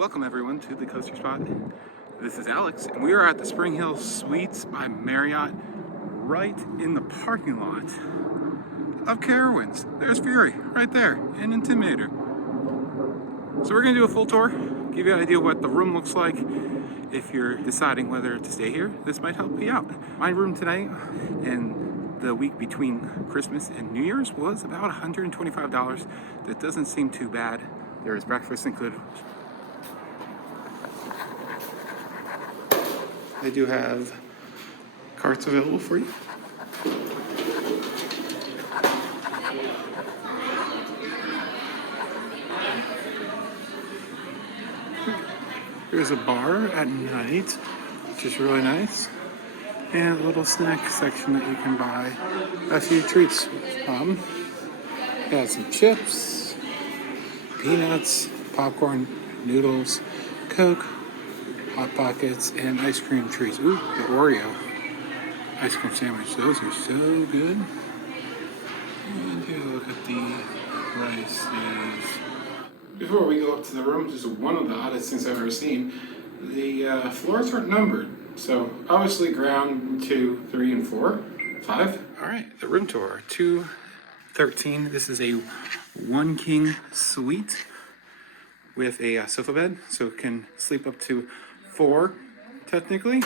Welcome everyone to the Coaster Spot. This is Alex, and we are at the SpringHill Suites by Marriott, right in the parking lot of Carowinds. There's Fury, right there, and Intimidator. So we're gonna do a full tour, give you an idea what the room looks like. If you're deciding whether to stay here, this might help you out. My room tonight and the week between Christmas and New Year's was about $125. That doesn't seem too bad. There is breakfast included. They do have carts available for you. Here's a bar at night, which is really nice. And a little snack section that you can buy a few treats. Got some chips, peanuts, popcorn, noodles, Coke, Hot Pockets, and ice cream treats. Ooh, the Oreo ice cream sandwich. Those are so good. And here, look at the prices. Before we go up to the room, this is one of the oddest things I've ever seen. The floors aren't numbered. So obviously ground 2, 3, and 4, 5. All right, the room tour, 213. This is a 1 king suite with a sofa bed, so it can sleep up to 4, technically.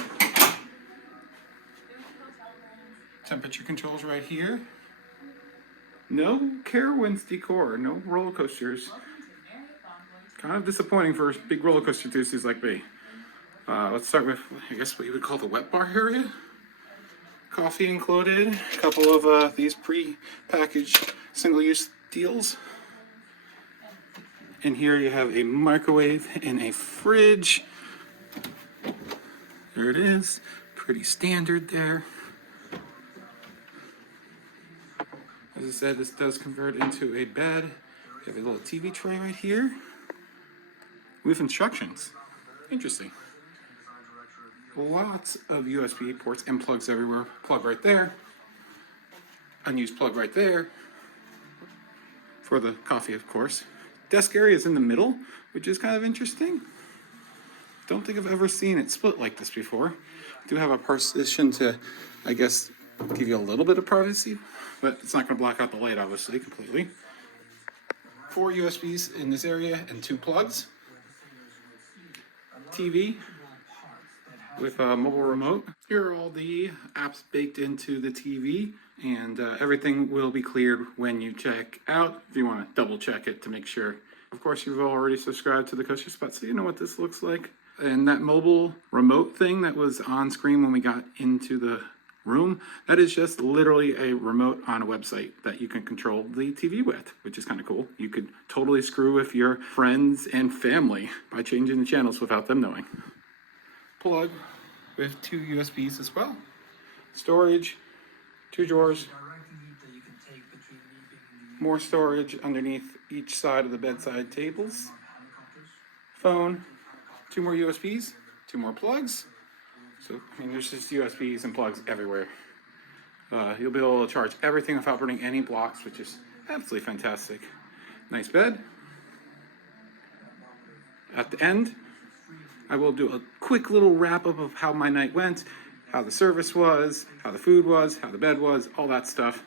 Temperature controls right here. No Carowinds decor, no roller coasters. Kind of disappointing for big roller coaster enthusiasts like me. Let's start with, I guess, what you would call the wet bar area. Coffee included. A couple of these pre-packaged single-use deals. And here you have a microwave and a fridge. There it is. Pretty standard there. As I said, this does convert into a bed. You have a little TV tray right here with instructions. Interesting. Lots of USB ports and plugs everywhere. Plug right there. Unused plug right there. For the coffee, of course. Desk area is in the middle, which is kind of interesting. Don't think I've ever seen it split like this before. Do have a partition to, I guess, give you a little bit of privacy, but it's not going to block out the light, obviously, completely. 4 USBs in this area and 2 plugs. TV with a mobile remote. Here are all the apps baked into the TV, and everything will be cleared when you check out, if you want to double check it to make sure. Of course, you've already subscribed to the Coaster Spot, so you know what this looks like. And that mobile remote thing that was on screen when we got into the room, that is just literally a remote on a website that you can control the TV with, which is kind of cool. You could totally screw with your friends and family by changing the channels without them knowing. Plug with 2 USBs as well. Storage, 2 drawers. More storage underneath each side of the bedside tables. Phone, 2 more USBs, 2 more plugs. So, I mean, there's just USBs and plugs everywhere. You'll be able to charge everything without burning any blocks, which is absolutely fantastic. Nice bed. At the end, I will do a quick little wrap up of how my night went, how the service was, how the food was, how the bed was, all that stuff.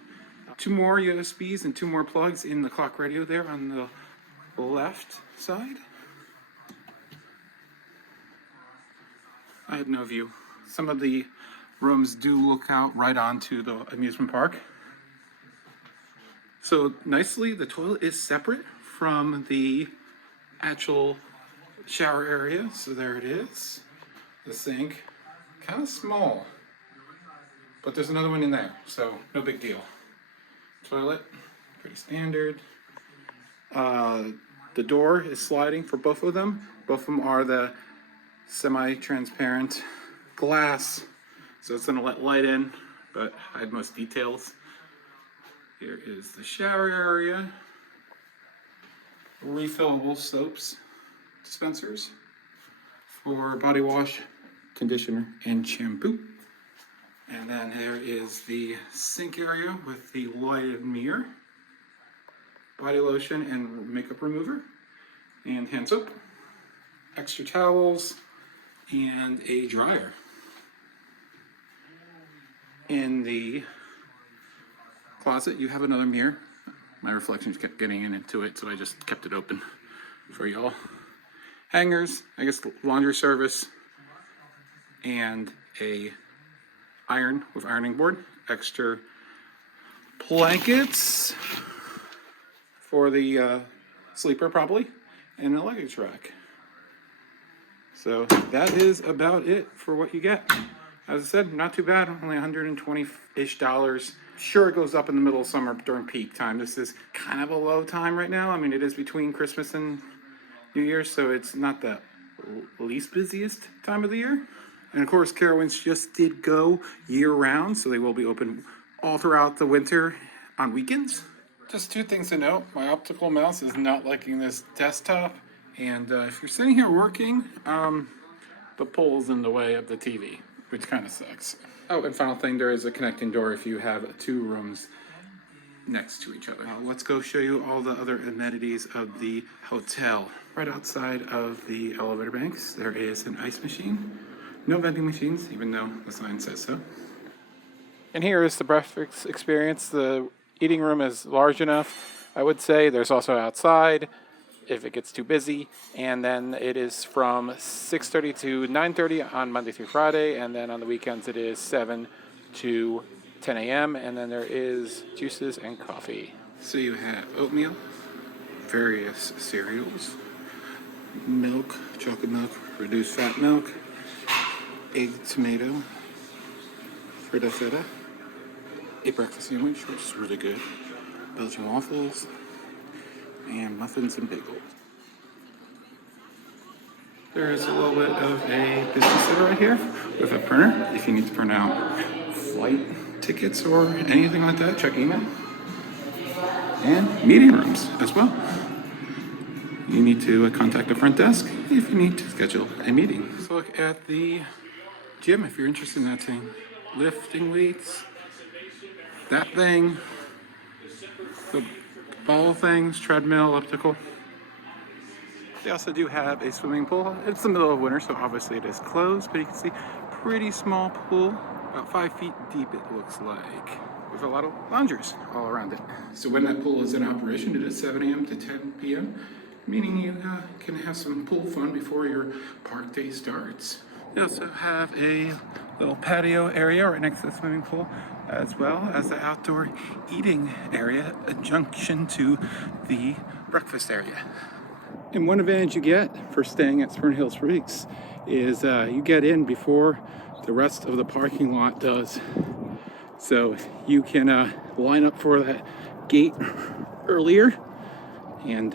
2 more USBs and 2 more plugs in the clock radio there on the left side. I have no view. Some of the rooms do look out right onto the amusement park. So nicely, the toilet is separate from the actual shower area. So there it is. The sink, kind of small, but there's another one in there, so no big deal. Toilet, pretty standard. The door is sliding for both of them. Both of them are the semi-transparent glass, so it's going to let light in, but hide most details. Here is the shower area. Refillable soaps dispensers for body wash, conditioner, and shampoo. And then there is the sink area with the lighted mirror, body lotion and makeup remover, and hand soap. extra towels, and a dryer. In the closet, you have another mirror. My reflections kept getting into it, so I just kept it open for y'all. Hangers, I guess laundry service, and a iron with ironing board. Extra blankets for the sleeper probably, and a luggage rack. So that is about it for what you get. As I said, not too bad, only $120-ish. Sure, it goes up in the middle of summer during peak time. This is kind of a low time right now. I mean, it is between Christmas and New Year's, so it's not the least busiest time of the year. And of course, Carowinds just did go year-round, so they will be open all throughout the winter on weekends. Just two things to note. My optical mouse is not liking this desktop, and if you're sitting here working, the pole's in the way of the TV, which kind of sucks. Oh, and final thing, there is a connecting door if you have two rooms next to each other. Let's go show you all the other amenities of the hotel. Right outside of the elevator banks, there is an ice machine. No vending machines, even though the sign says so. And here is the breakfast experience. The eating room is large enough, I would say. There's also outside if it gets too busy. And then it is from 6:30 to 9:30 on Monday through Friday. And then on the weekends it is 7 to 10 a.m. And then there is juices and coffee. So you have oatmeal, various cereals, milk, chocolate milk, reduced fat milk, egg tomato, fritta feta, a breakfast sandwich, which is really good, Belgian waffles, and muffins and bagels. There is a little bit of a business center right here with a printer if you need to print out flight tickets or anything like that. Check email. And meeting rooms as well. You need to contact the front desk if you need to schedule a meeting. Let's look at the gym if you're interested in that thing. Lifting weights, that thing, the ball things, treadmill, elliptical. They also do have a swimming pool. It's the middle of winter, so obviously it is closed, but you can see pretty small pool, about 5 feet deep it looks like, with a lot of loungers all around it. So when that pool is in operation, it is 7 a.m. to 10 p.m., meaning you can have some pool fun before your park day starts. They also have a little patio area right next to the swimming pool, as well as the outdoor eating area, a junction to the breakfast area. And one advantage you get for staying at SpringHill Springs is you get in before the rest of the parking lot does. So you can line up for that gate earlier, and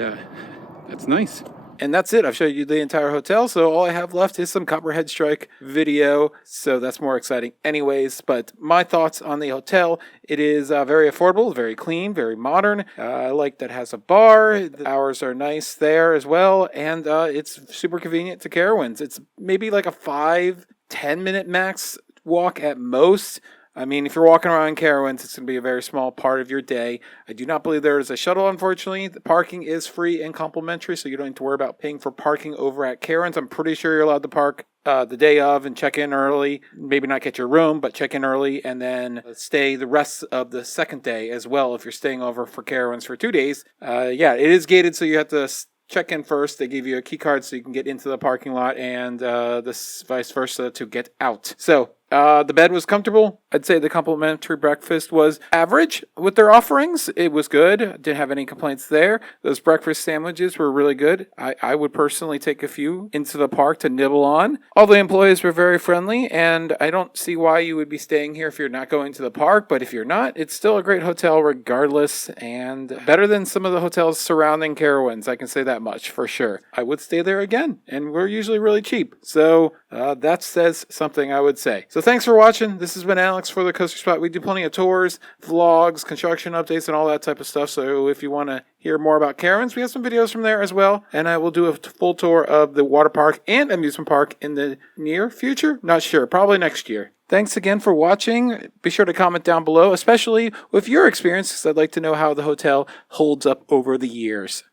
that's nice. And that's it. I've showed you the entire hotel, so all I have left is some Copperhead Strike video, so that's more exciting anyways. But my thoughts on the hotel, it is very affordable, very clean, very modern. I like that it has a bar. The hours are nice there as well, and it's super convenient to Carowinds. It's maybe like a 5-10 minute max walk at most. I mean, if you're walking around Carowinds, it's going to be a very small part of your day. I do not believe there is a shuttle, unfortunately. The parking is free and complimentary, so you don't need to worry about paying for parking over at Carowinds. I'm pretty sure you're allowed to park the day of and check in early. Maybe not get your room, but check in early and then stay the rest of the second day as well if you're staying over for Carowinds for 2 days. Yeah, it is gated, so you have to check in first. They give you a key card so you can get into the parking lot, and this vice versa to get out. So the bed was comfortable. I'd say the complimentary breakfast was average with their offerings. It was good. Didn't have any complaints there. Those breakfast sandwiches were really good. I would personally take a few into the park to nibble on. All the employees were very friendly, and I don't see why you would be staying here if you're not going to the park. But if you're not, it's still a great hotel regardless, and better than some of the hotels surrounding Carowinds. I can say that much for sure. I would stay there again, and we're usually really cheap. So that says something, I would say. So thanks for watching. This has been Alex for the Coaster Spot. We do plenty of tours, vlogs, construction updates, and all that type of stuff. So if you want to hear more about Carowinds, we have some videos from there as well. And I will do a full tour of the water park and amusement park in the near future. Not sure. Probably next year. Thanks again for watching. Be sure to comment down below, especially with your experience, because I'd like to know how the hotel holds up over the years.